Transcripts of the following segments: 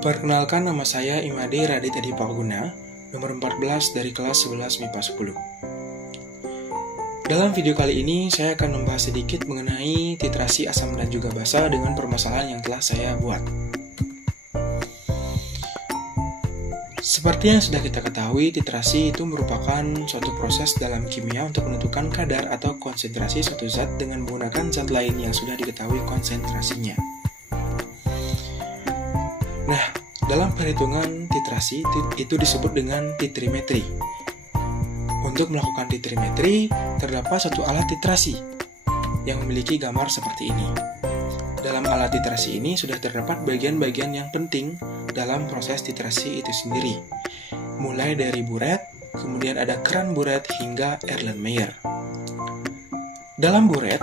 Perkenalkan, nama saya Imade Raditya Dipaguna, nomor 14 dari kelas 11 MIPA 10. Dalam video kali ini, saya akan membahas sedikit mengenai titrasi asam dan juga basa dengan permasalahan yang telah saya buat. Seperti yang sudah kita ketahui, titrasi itu merupakan suatu proses dalam kimia untuk menentukan kadar atau konsentrasi suatu zat dengan menggunakan zat lain yang sudah diketahui konsentrasinya. Nah, dalam perhitungan titrasi itu disebut dengan titrimetri. Untuk melakukan titrimetri, terdapat satu alat titrasi yang memiliki gambar seperti ini. Dalam alat titrasi ini sudah terdapat bagian-bagian yang penting dalam proses titrasi itu sendiri. Mulai dari buret, kemudian ada keran buret hingga Erlenmeyer. Dalam buret,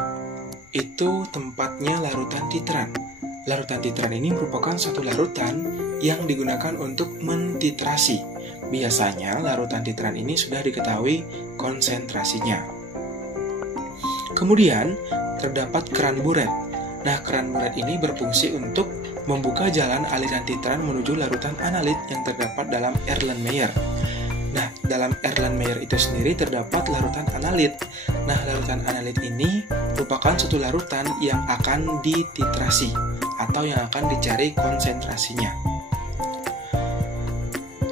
itu tempatnya larutan titran. Larutan titran ini merupakan suatu larutan yang digunakan untuk mentitrasi. Biasanya larutan titran ini sudah diketahui konsentrasinya. Kemudian terdapat keran buret. Nah, keran buret ini berfungsi untuk membuka jalan aliran titran menuju larutan analit yang terdapat dalam Erlenmeyer. Nah, dalam Erlenmeyer itu sendiri terdapat larutan analit. Nah, larutan analit ini merupakan suatu larutan yang akan dititrasi atau yang akan dicari konsentrasinya.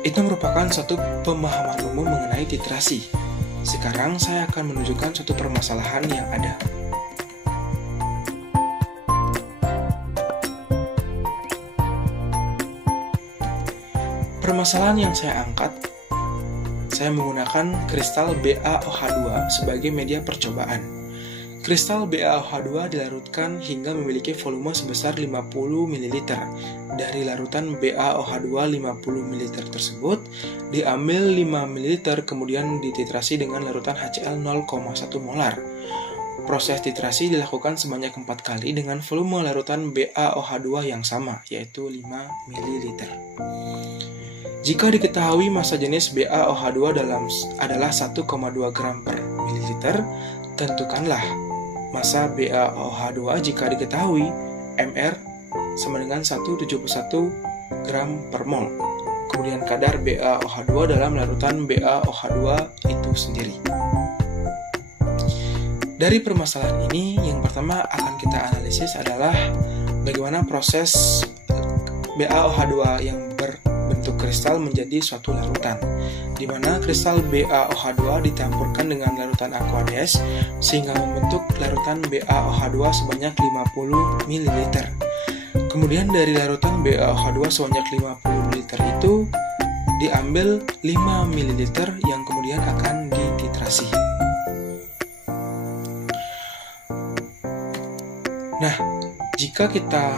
Itu merupakan suatu pemahaman umum mengenai titrasi. Sekarang saya akan menunjukkan suatu permasalahan yang ada. Permasalahan yang saya angkat, saya menggunakan kristal BaOH2 sebagai media percobaan. Kristal BaOH2 dilarutkan hingga memiliki volume sebesar 50 ml. Dari larutan BaOH2 50 ml tersebut, diambil 5 ml kemudian dititrasi dengan larutan HCl 0,1 molar. Proses titrasi dilakukan sebanyak 4 kali dengan volume larutan BaOH2 yang sama, yaitu 5 ml. Jika diketahui massa jenis BaOH2 adalah 1,2 gram per mililiter, tentukanlah massa BaOH2 jika diketahui Mr sama dengan 171 gram per mol. Kemudian kadar BaOH2 dalam larutan BaOH2 itu sendiri. Dari permasalahan ini, yang pertama akan kita analisis adalah bagaimana proses BaOH2 yang berbentuk kristal menjadi suatu larutan, di mana kristal BaOH2 dicampurkan dengan larutan aqueous sehingga membentuk larutan BaOH2 sebanyak 50 ml. Kemudian dari larutan BaOH2 sebanyak 50 ml itu diambil 5 ml yang kemudian akan dititrasi. Nah, jika kita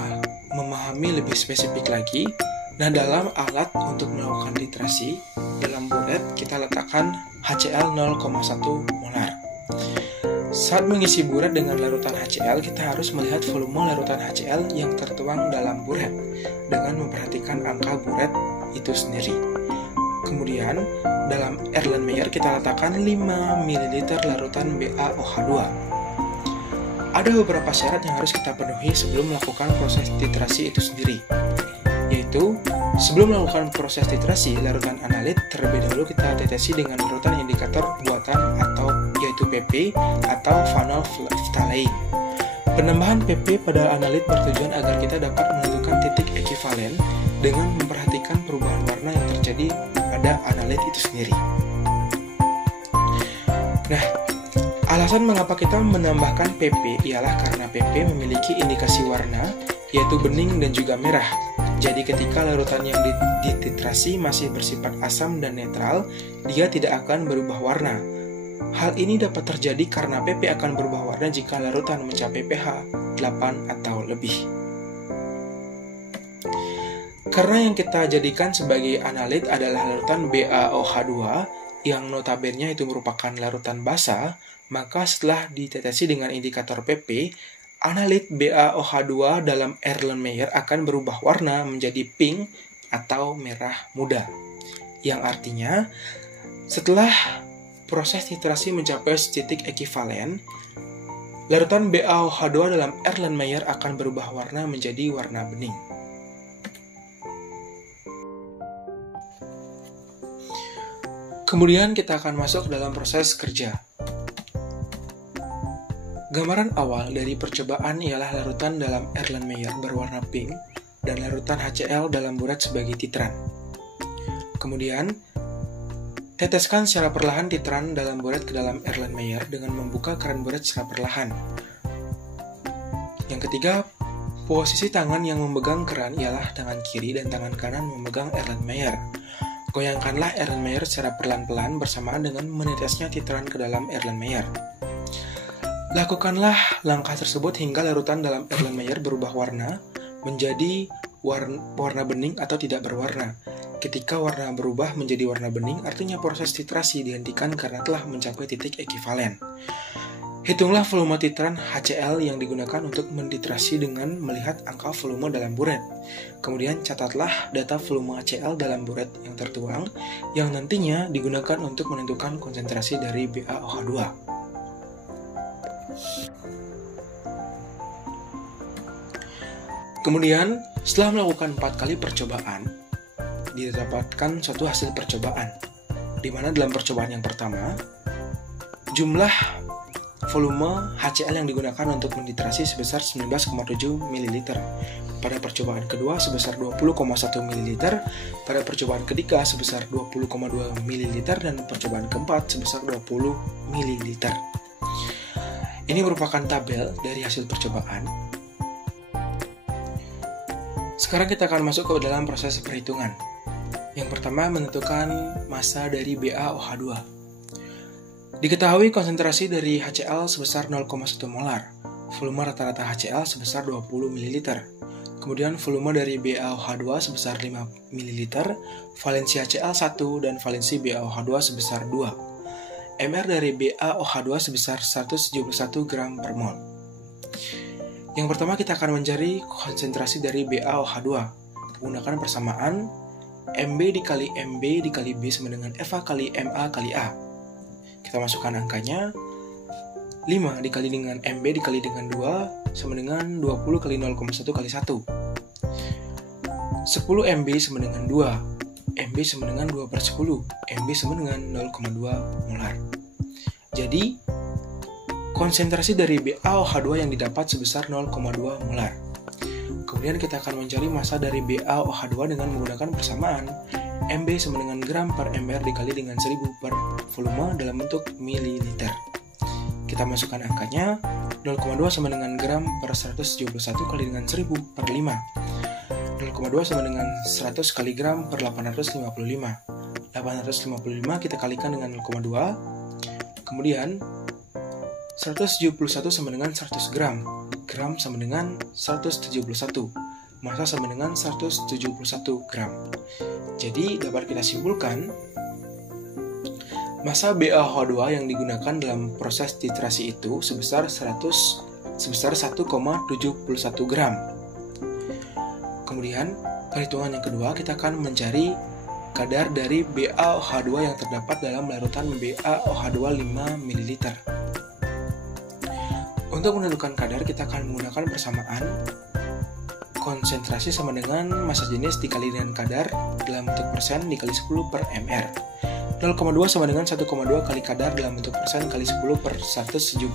memahami lebih spesifik lagi, nah, dalam alat untuk melakukan titrasi, dalam buret kita letakkan HCl 0,1 molar. Saat mengisi buret dengan larutan HCl, kita harus melihat volume larutan HCl yang tertuang dalam buret dengan memperhatikan angka buret itu sendiri. Kemudian, dalam Erlenmeyer kita letakkan 5 ml larutan BaOH2. Ada beberapa syarat yang harus kita penuhi sebelum melakukan proses titrasi itu sendiri, yaitu sebelum melakukan proses titrasi larutan analit, terlebih dahulu kita tetesi dengan larutan indikator buatan atau yaitu PP atau phenol phthalate. Penambahan PP pada analit bertujuan agar kita dapat menentukan titik ekivalen dengan memperhatikan perubahan warna yang terjadi pada analit itu sendiri. Nah, alasan mengapa kita menambahkan PP ialah karena PP memiliki indikasi warna yaitu bening dan juga merah. Jadi ketika larutan yang dititrasi masih bersifat asam dan netral, dia tidak akan berubah warna. Hal ini dapat terjadi karena PP akan berubah warna jika larutan mencapai pH 8 atau lebih. Karena yang kita jadikan sebagai analit adalah larutan BaOH2 yang notabene itu merupakan larutan basa, maka setelah ditetesi dengan indikator PP, analit BaOH2 dalam Erlenmeyer akan berubah warna menjadi pink atau merah muda. Yang artinya, setelah proses titrasi mencapai titik ekivalen, larutan BaOH2 dalam Erlenmeyer akan berubah warna menjadi warna bening. Kemudian kita akan masuk ke dalam proses kerja. Gambaran awal dari percobaan ialah larutan dalam Erlenmeyer berwarna pink dan larutan HCl dalam buret sebagai titran. Kemudian, teteskan secara perlahan titran dalam buret ke dalam Erlenmeyer dengan membuka keran buret secara perlahan. Yang ketiga, posisi tangan yang memegang keran ialah tangan kiri dan tangan kanan memegang Erlenmeyer. Goyangkanlah Erlenmeyer secara pelan-pelan bersamaan dengan menetesnya titran ke dalam Erlenmeyer. Lakukanlah langkah tersebut hingga larutan dalam Erlenmeyer berubah warna menjadi warna bening atau tidak berwarna. Ketika warna berubah menjadi warna bening, artinya proses titrasi dihentikan karena telah mencapai titik ekivalen. Hitunglah volume titran HCl yang digunakan untuk mentitrasi dengan melihat angka volume dalam buret. Kemudian catatlah data volume HCl dalam buret yang tertuang yang nantinya digunakan untuk menentukan konsentrasi dari BaOH2. Kemudian, setelah melakukan 4 kali percobaan, didapatkan suatu hasil percobaan, di mana dalam percobaan yang pertama, jumlah volume HCl yang digunakan untuk mentitrasi sebesar 19,7 ml. Pada percobaan kedua sebesar 20,1 ml, pada percobaan ketiga sebesar 20,2 ml, dan percobaan keempat sebesar 20 ml. Ini merupakan tabel dari hasil percobaan. Sekarang kita akan masuk ke dalam proses perhitungan. Yang pertama, menentukan massa dari BaOH2. Diketahui konsentrasi dari HCl sebesar 0,1 molar, volume rata-rata HCl sebesar 20 ml. Kemudian volume dari BaOH2 sebesar 5 ml, valensi HCl 1 dan valensi BaOH2 sebesar 2. MR dari BaOH2 sebesar 171 gram per mol. Yang pertama kita akan mencari konsentrasi dari BaOH2 menggunakan persamaan MB dikali MB dikali B sama dengan FA kali MA kali A. Kita masukkan angkanya, 5 dikali dengan MB dikali dengan 2 sama dengan 20 kali 0,1 kali 1. 10 MB sama dengan 2, MB sama dengan 2 per 10, MB sama dengan 0,2 molar. Jadi, konsentrasi dari BaOH2 yang didapat sebesar 0,2 molar. Kemudian kita akan mencari massa dari BaOH2 dengan menggunakan persamaan MB sama dengan gram per MR dikali dengan 1000 per volume dalam bentuk mililiter. Kita masukkan angkanya, 0,2 sama dengan gram per 171 kali dengan 1000 per 5. 0,2 sama dengan 100 kali gram per 855. 855 kita kalikan dengan 0,2. Kemudian 171 sama dengan 100 gram. Gram sama dengan 171. Massa sama dengan 171 gram. Jadi dapat kita simpulkan massa BaOH2 yang digunakan dalam proses titrasi itu sebesar 1,71 gram. Kemudian perhitungan yang kedua kita akan mencari kadar dari BaOH2 yang terdapat dalam larutan BaOH2 5 ml. Untuk menentukan kadar kita akan menggunakan persamaan konsentrasi sama dengan massa jenis dikali dengan kadar dalam bentuk persen dikali 10 per mr. 0,2 sama dengan 1,2 kali kadar dalam bentuk persen kali 10 per 171.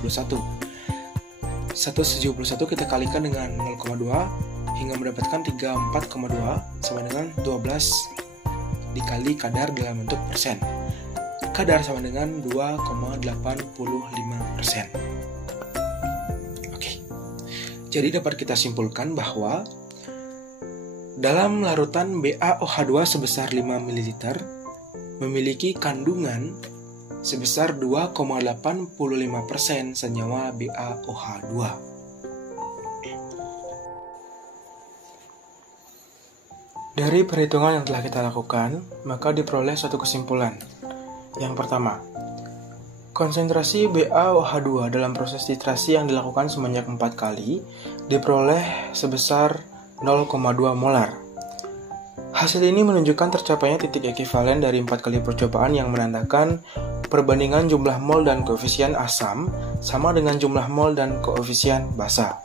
171 kita kalikan dengan 0,2 hingga mendapatkan 34,2 sama dengan 12 dikali kadar dalam bentuk persen. Kadar sama dengan 2,85%. Oke. Jadi dapat kita simpulkan bahwa dalam larutan BaOH2 sebesar 5 ml memiliki kandungan sebesar 2,85% senyawa BaOH2. Dari perhitungan yang telah kita lakukan, maka diperoleh suatu kesimpulan. Yang pertama, konsentrasi BaOH2 dalam proses titrasi yang dilakukan sebanyak 4 kali diperoleh sebesar 0,2 molar. Hasil ini menunjukkan tercapainya titik ekivalen dari 4 kali percobaan yang menandakan perbandingan jumlah mol dan koefisien asam sama dengan jumlah mol dan koefisien basa.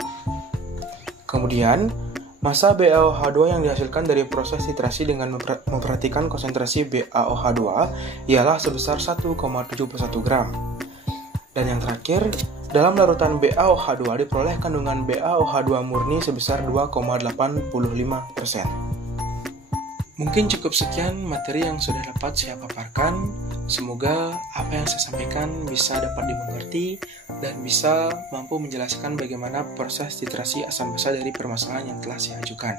Kemudian, Massa BaOH2 yang dihasilkan dari proses titrasi dengan memperhatikan konsentrasi BaOH2 ialah sebesar 1,71 gram. Dan yang terakhir, dalam larutan BaOH2 diperoleh kandungan BaOH2 murni sebesar 2,85%. Mungkin cukup sekian materi yang sudah dapat saya paparkan. Semoga apa yang saya sampaikan bisa dapat dimengerti dan bisa mampu menjelaskan bagaimana proses titrasi asam basa dari permasalahan yang telah saya ajukan.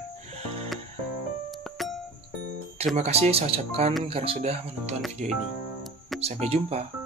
Terima kasih saya ucapkan karena sudah menonton video ini. Sampai jumpa.